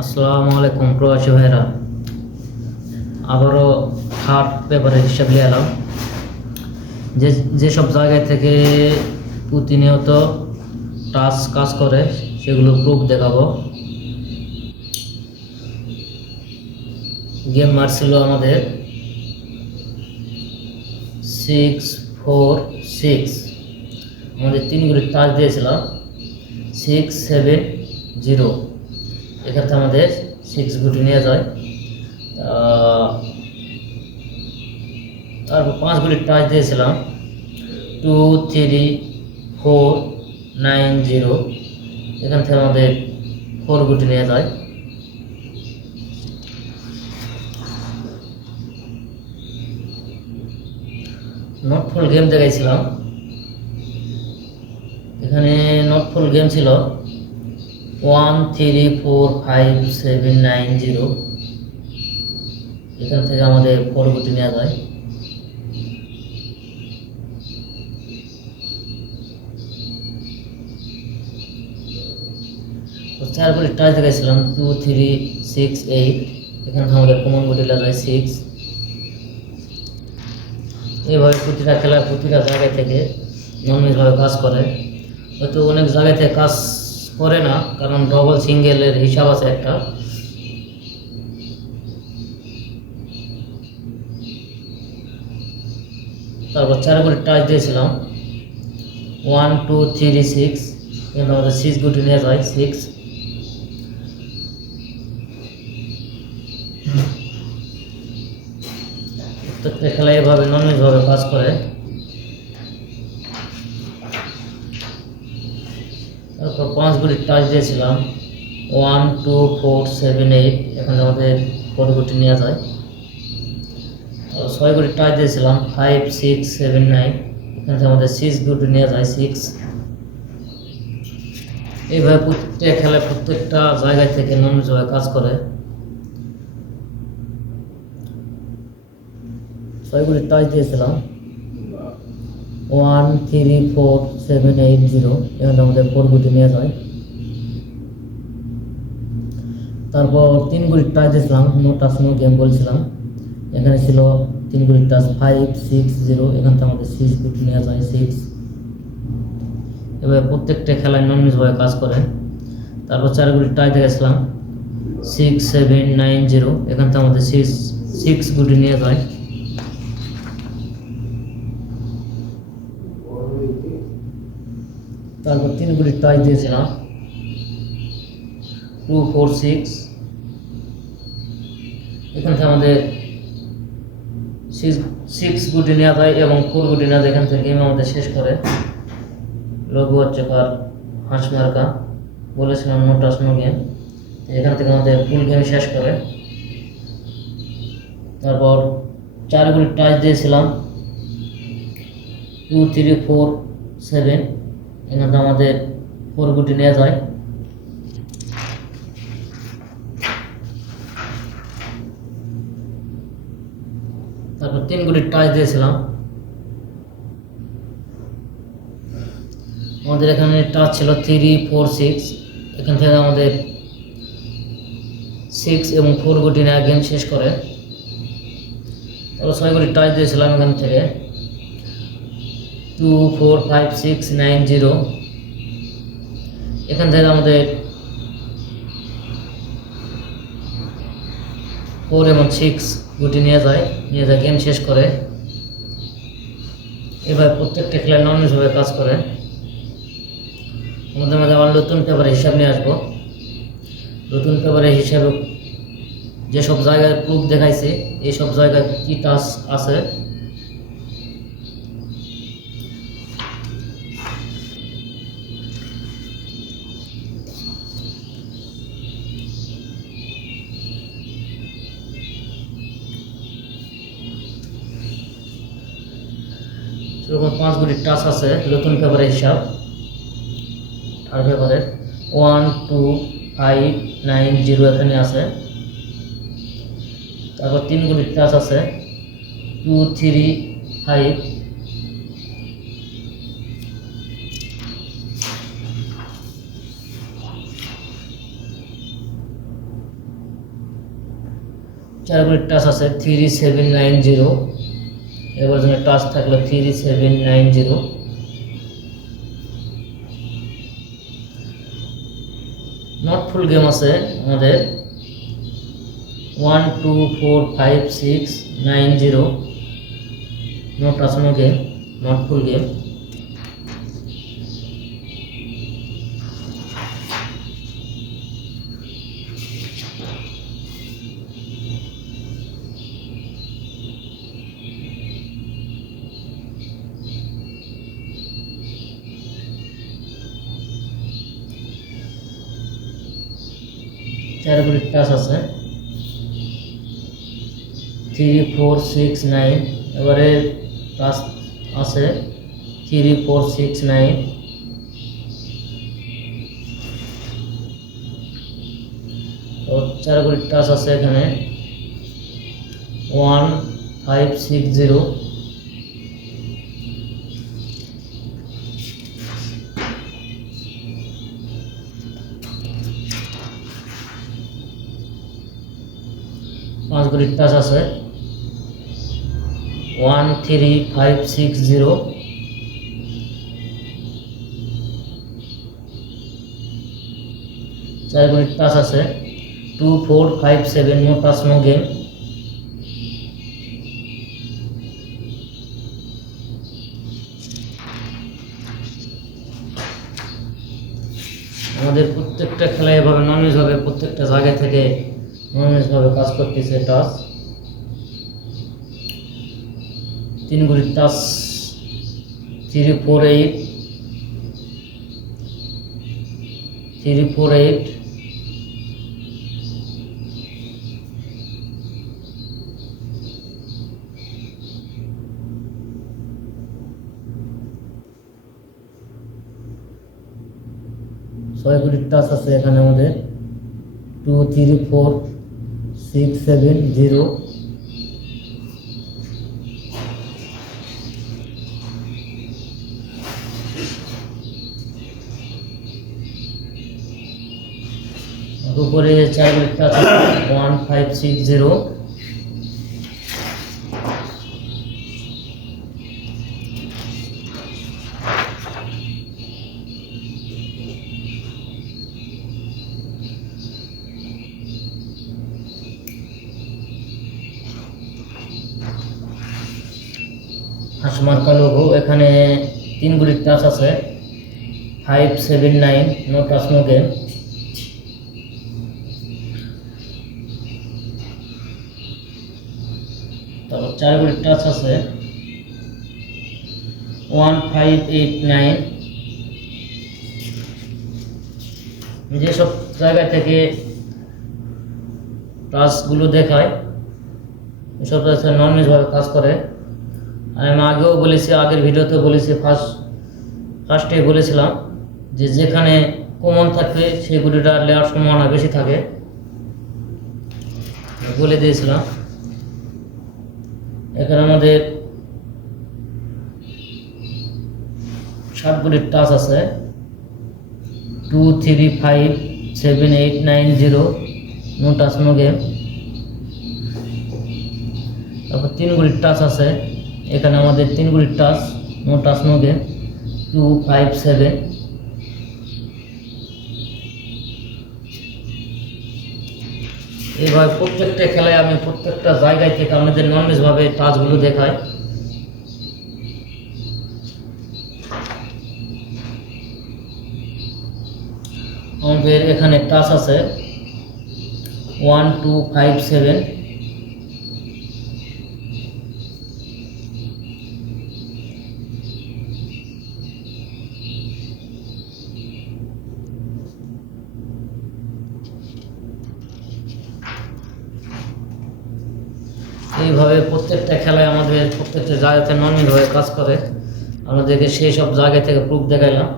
আসসালামু আলাইকুম প্রবাসী ভাইরা আবারও হাট পেপারের হিসাব নিয়ে এলাম। যে যেসব জায়গায় থেকে প্রতিনিয়ত টাচ কাজ করে, সেগুলো প্রুফ দেখাবো। গেম মারছিল আমাদের সিক্স ফোর সিক্স আমাদের তিনগুলি টাচ দিয়েছিলাম সিক্স সেভেন জিরো থেকে আমাদের সিক্স গুটি নিয়ে যায়। তারপর পাঁচ গুলি টাচ দিয়েছিলাম। Two three four nine zero এখান থেকে আমাদের ফোর গুটি নিয়ে যায়। নটফুল গেম দেখাইছিলাম। এখানে নটফুল গেম ছিল। One three four five seven nine zero. এখান থেকে আমাদের গুটি নেওয়া যায়। তো চার গুলি টাচ দেখাইছিলাম টু থ্রি সিক্স এইট। এখান থেকে আমাদের কমন গুটি যায় সিক্স এইভাবে প্রতিটা খেলার প্রতিটা জায়গা থেকে নিয়মিতভাবে কাজ করে। হয়তো অনেক জায়গা থেকে কাজ করে না, কারণ ডবল সিঙ্গেলের হিসাব আছে একটা। তারপর চার করে টাচ দিয়েছিলাম। ওয়ান টু থ্রি সিক্স কিন্তু আমাদের সিক্স গুটি নিয়ে যায় সিক্স প্রত্যেকটা খেলায় এভাবে ননমিজভাবে কাজ করে। তারপর পাঁচ গুলি টাচ দিয়েছিলাম। One two four seven eight এখানে আমাদের গুটি নেওয়া যায়। ছয় গুলি টাচ দিয়েছিলাম ফাইভ সিক্স সেভেন নাইন এখান আমাদের সিক্স গুটি নেওয়া যায় সিক্স এইভাবে প্রত্যেকটা খেলায় প্রত্যেকটা জায়গা থেকে ননমিজভাবে কাজ করে। ছয়গুলি টাচ দিয়েছিলাম। One three four seven eight zero এখানে আমাদের ফোর গুটি নিয়ে যায়। তারপর তিন গুলি টাচ দিয়েছিলাম নো টাচ নো গেম বলছিলাম। এখানে ছিল তিন গুলি টাচ ফাইভ সিক্স জিরো এখান থেকে আমাদের সিক্স গুটি নিয়ে যায় সিক্স এবার প্রত্যেকটা খেলায় ননমিজভাবে কাজ করে। তারপর চার গুলি টাচ দেখেছিলাম সিক্স সেভেন নাইন জিরো এখান থেকে আমাদের সিক্স সিক্স গুটি নিয়ে যায়। তারপর তিন গুলি টাচ দিয়েছিলাম। টু ফোর সিক্স এখান থেকে আমাদের সিক্স গুটি নেওয়া যায় এবং ফোর গুটি নেওয়া এখান থেকে গেম আমাদের শেষ করে। লঘু হচ্ছে কার হাঁস মার্কা বলেছিলাম নো টাচ নো গেম এখান থেকে আমাদের ফুল গেম শেষ করে। তারপর চার গুলি টাচ দিয়েছিলাম। টু থ্রি ফোর সেভেন এখান আমাদের ফোর গুটি নেওয়া যায়। তারপর তিন গুলি টাচ দিয়েছিলাম। আমাদের এখানে টাচ ছিল থ্রি, ফোর, সিক্স। এখান থেকে আমাদের সিক্স এবং ফোর গুটি নেওয়া গেম শেষ করে। তারপর ছয় গুলি টাচ দিয়েছিলাম এখান থেকে। Two four five six nine zero এখান থেকে আমাদের ফোর এবং সিক্স গুটি নিয়ে যায়। নিয়ে যায় গেম শেষ করে। এবার প্রত্যেকটা খেলায় নর্মালভাবে কাজ করে। আমাদের মাঝে আবার নতুন পেপারে হিসাব নিয়ে আসব। নতুন পেপারে হিসাবে, যেসব জায়গায় প্রুফ দেখাইছে এইসব জায়গায় কী টাচ আছে সেরকম পাঁচগুলি টাচ আছে, নতুন পেপারের হিসাব। আর পেপারের one two five nine zero এখানে আছে। তারপর তিনগুলি টাচ আছে টু থ্রি ফাইভ চার গুলির টাচ আছে থ্রি সেভেন নাইন জিরো এবার জন্য টাচ থাকল three seven nine zero not full game আছে আমাদের। One two four five six nine zero not touch no game not full game চার গুলির টাচ আছে। থ্রি ফোর সিক্স নাইন এবারে touch আছে। থ্রি ফোর সিক্স নাইন চার গুলির touch আছে এখানে। ওয়ান ফাইভ সিক্স জিরো পাঁচ গুলির টাচ আছে। One three five six zero. চার গুলির টাচ আছে। Two four five seven no touch no game. আমাদের প্রত্যেকটা খেলায় এভাবে ননভেজভাবে প্রত্যেকটা জায়গা থেকে ননভেজভাবে কাজ করতেছে টাচ। তিন গুলির touch three four eight three four eight ছয় গুলির টাচ আছে এখানে আমাদের। Two three four six seven zero উপরে চার টাচ আছে ওয়ান ফাইভ সিক্স জিরো মার্কা এখানে তিন গুলির টাচ আছে। Five seven nine no touch no game তারপর চার গুলির টাচ আছে। ওয়ান ফাইভ এইট নাইন যেসব জায়গা থেকে টাচগুলো দেখায় এসব নর্মালভাবে কাজ করে। আমি আগেও বলেছি, আগের ভিডিওতে বলেছি ফার্স্ট ফার্স্টে বলেছিলাম যে যেখানে কমন থাকবে সেগুলিটা লেয়ার সম্ভাবনা বেশি থাকে। বলে দিয়েছিলাম, এখানে আমাদের ষাট গুলির টাচ আছে। Two three five seven eight nine zero no touch no game তারপর তিন গুলির টাচ আছে। এখানে আমাদের তিন গুলির touch no touch no two, five, seven. এইভাবে প্রত্যেকটা খেলায় আমি প্রত্যেকটা জায়গায় থেকে আমাদের নর্মেজভাবে টাচগুলো দেখাই। আমাদের এখানে টাচ আছে। One, two, five, seven. এইভাবে প্রত্যেকটা খেলায় আমাদের প্রত্যেকটা জায়গাতে নর্মালভাবে কাজ করে। আমাদেরকে সেই সব জায়গা থেকে প্রুফ দেখাইলাম।